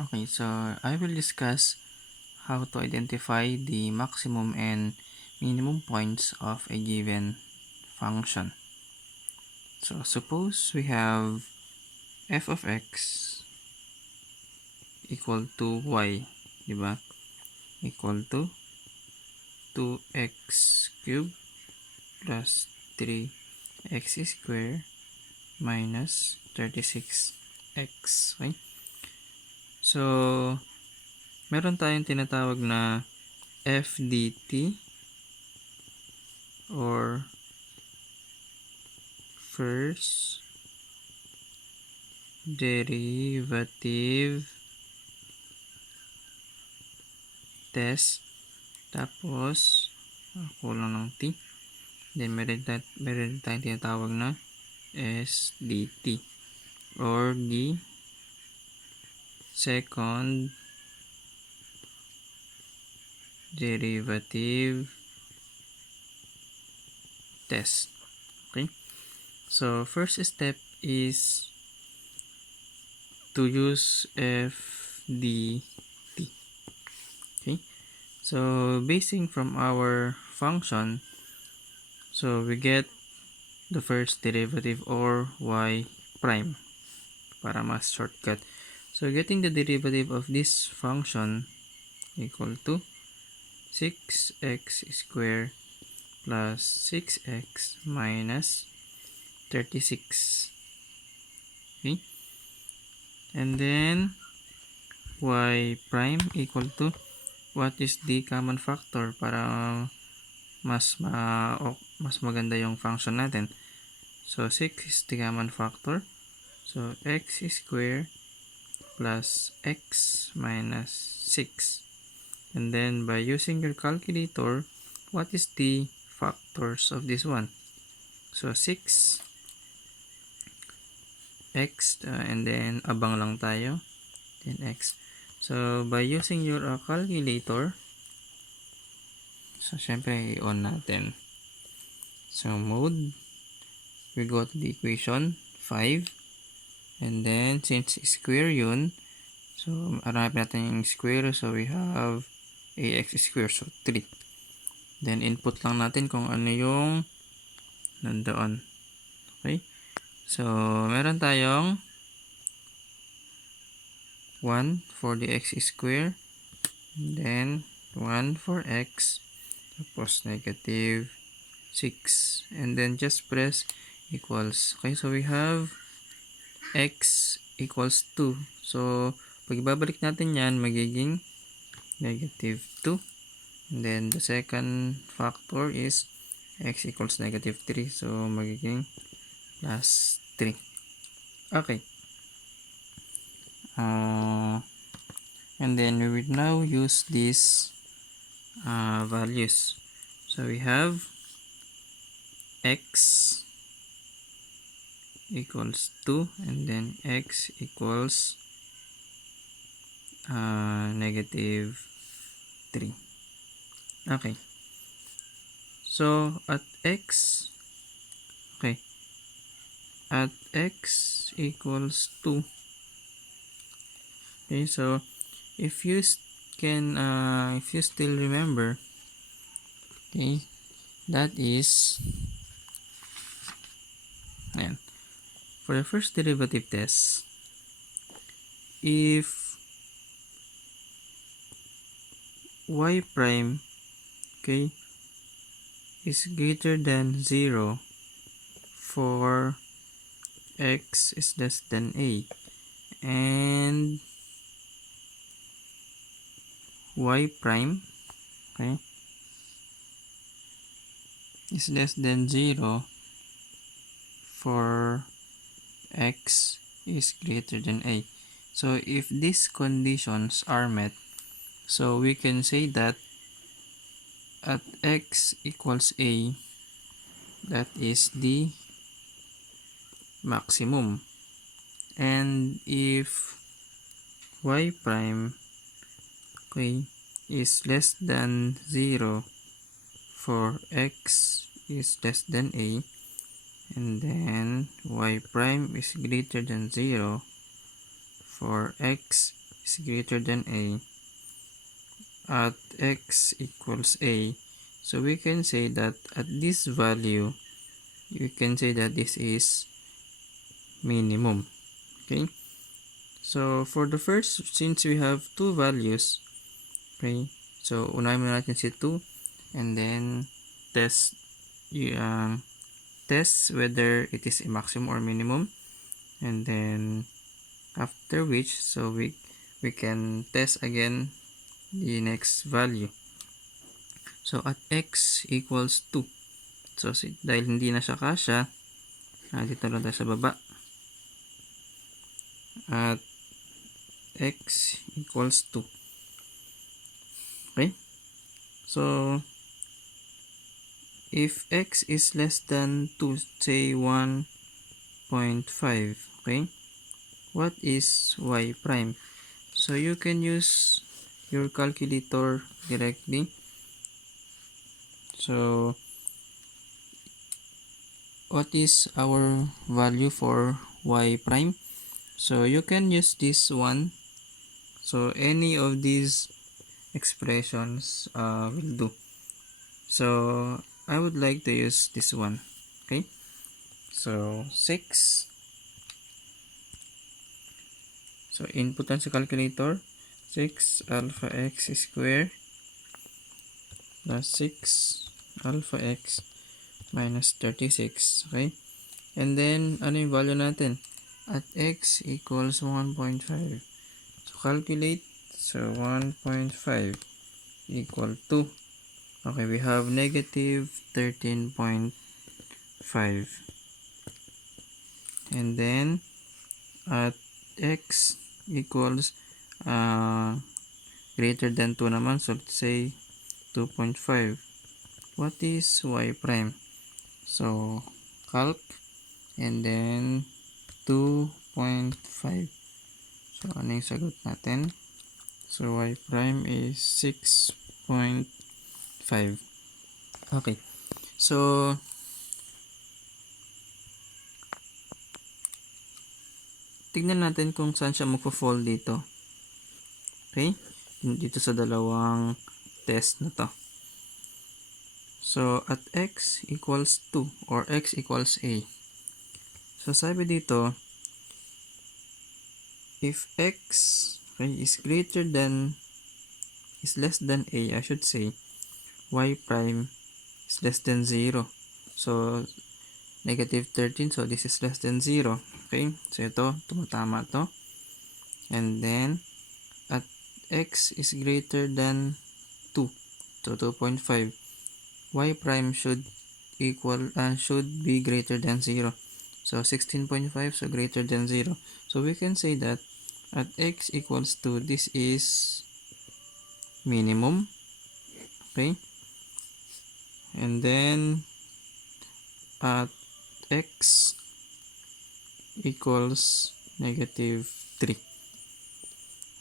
Okay, so I will discuss how to identify the maximum and minimum points of a given function. So suppose we have f of x equal to y, di ba? Equal to 2x cubed plus 3x squared minus 36x. Okay? So, meron tayong tinatawag na f dt or first derivative test. Tapos, kulang ng t. Then, meron tayong tinatawag na SDT or the second derivative test. Okay? So, first step is to use FDT. Okay? So, basing from our function, so we get the first derivative or y prime para mas shortcut. So, getting the derivative of this function equal to 6x squared plus 6x minus 36. Okay? And then, y prime equal to what is the common factor para mas maganda yung function natin. So, 6 is the common factor. So, x squared plus x minus 6. And then, by using your calculator, what is the factors of this one? So, 6 x and then abang lang tayo. Then, x. So, by using your calculator, so, syempre, i-on natin. So, mode, we go to the equation, 5. And then, since square yun, so, hanapin natin yung square. So, we have ax squared. So, 3. Then, input lang natin kung ano yung nandoon. Okay? So, meron tayong 1 for the x squared. And then, 1 for x. Tapos, negative 6. And then, just press equals. Okay, so we have x equals 2. So, pag ibabalik natin yan, magiging negative 2. And then, the second factor is x equals negative 3. So, magiging plus 3. Okay. And then, we will now use these values. So, we have x equals 2 and then x equals negative 3. Okay. So, at x equals 2. Okay, so if you still remember, okay, that is, ayan, for the first derivative test, if y prime, okay, is greater than 0 for x is less than a, and y prime, okay, is less than 0 for x is greater than a. So, if these conditions are met, so we can say that at x equals a, that is the maximum. And if y prime, okay, is less than 0 for x is less than a, and then y prime is greater than 0 for x is greater than a at x equals a, so we can say that at this value, you can say that this is minimum. Okay, so for the first, since we have two values, okay, so unahin muna natin si 2 and then test test whether it is a maximum or minimum, and then after which, so we can test again the next value. So at x equals 2, so dahil hindi na siya kasya, dito lang tayo sa baba, at x equals 2. Okay, so if x is less than 2, say 1.5, okay, what is y prime? So you can use your calculator directly. So what is our value for y prime? So you can use this one. So any of these expressions will do. So I would like to use this one. Okay, so 6. So input on sa calculator, 6 alpha x square plus 6 alpha x minus 36. Okay, and then ano yung value natin? At x equals 1.5. So calculate. So 1.5 equal to, okay, we have negative 13.5. And then at x equals greater than 2 naman, so let's say 2.5. What is y prime? So calc and then 2.5. So ano yung sagot natin? So y prime is 6.5. Okay, so tignan natin kung saan siya magpo-fall dito. Okay, dito sa dalawang test na to. So at x equals 2 or x equals a, so sabi dito, if x, okay, is less than a, I should say, y prime is less than 0. So negative 13, so this is less than 0. Okay, so ito, tumatama to. And then at x is greater than 2, so 2.5, y prime should be greater than 0. So 16.5, so greater than 0. So we can say that at x equals 2, this is minimum. Okay, and then at x equals negative 3,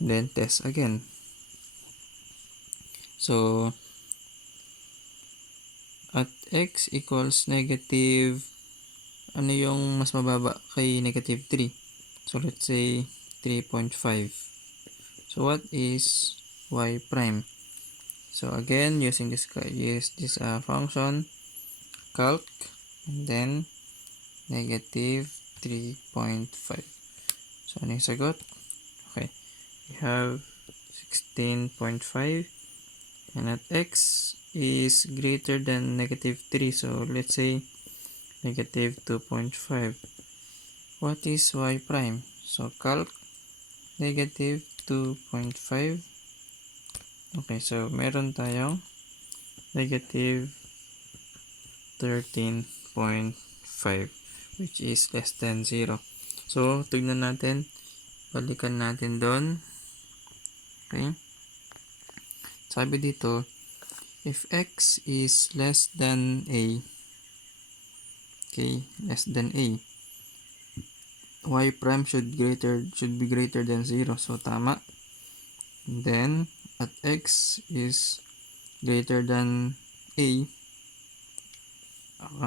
then test again. So at x equals negative, ano yung mas mababa kay negative 3? So let's say 3.5. So what is y prime? So again, using this function, calc, and then negative 3.5. So ano yung sagot? Okay, we have 16.5, and at x is greater than negative 3, so let's say negative 2.5. What is y prime? So calc negative 2.5. Okay, so meron tayong negative 13.5, which is less than 0. So tignan natin, balikan natin doon. Okay, sabi dito, if x is less than a, okay, less than a, y prime should be greater than 0, so tama. And then at x is greater than a,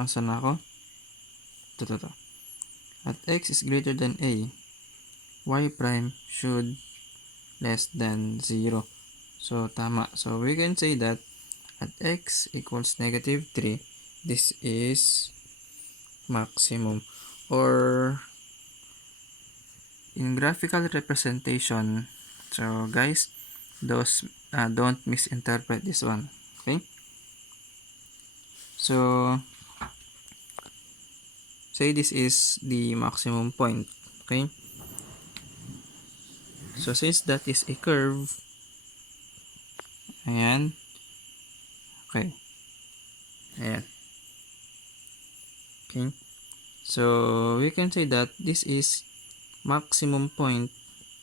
saan ako? Ito. At x is greater than a, y prime should less than 0. So, tama. So, we can say that at x equals negative 3, this is maximum. Or, in graphical representation, so guys, don't misinterpret this one. Okay? So, say this is the maximum point. Okay? So, since that is a curve, ayan, okay, ayan, okay. So, we can say that this is maximum point,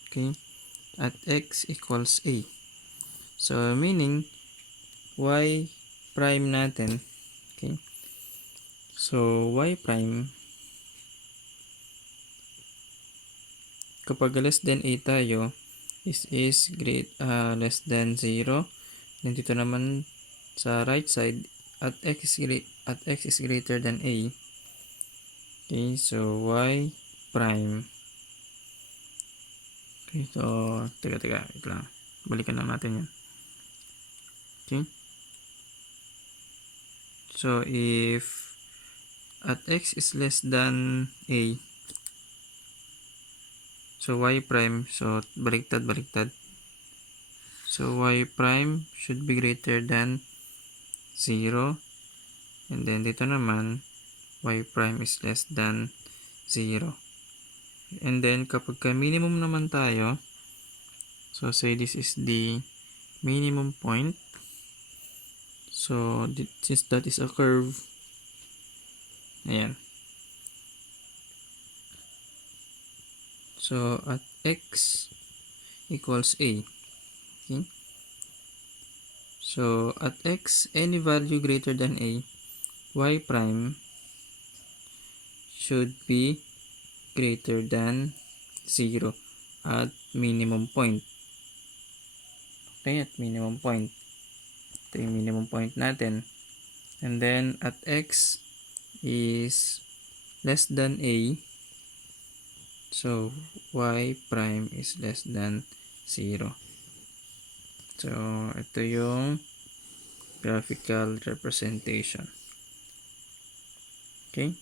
okay, at x equals a. So, meaning, y prime natin, okay. So, y prime, kapag less than a tayo, this is less than 0. Then dito naman sa right side, at x is greater than a. Okay, so y prime. Okay, so teka, wait lang. Balikan lang natin yan. Okay. So if at x is less than a, so y prime, so baliktad. So y prime should be greater than 0. And then dito naman, y prime is less than 0. And then kapag ka minimum naman tayo, so say this is the minimum point. So since that is a curve, ayan. So at x equals a. Okay? So at x, any value greater than a, y prime should be greater than 0 at minimum point. Okay, at minimum point. Ito yung minimum point natin. And then at x is less than a, so y prime is less than 0. So ito yung graphical representation. Okay?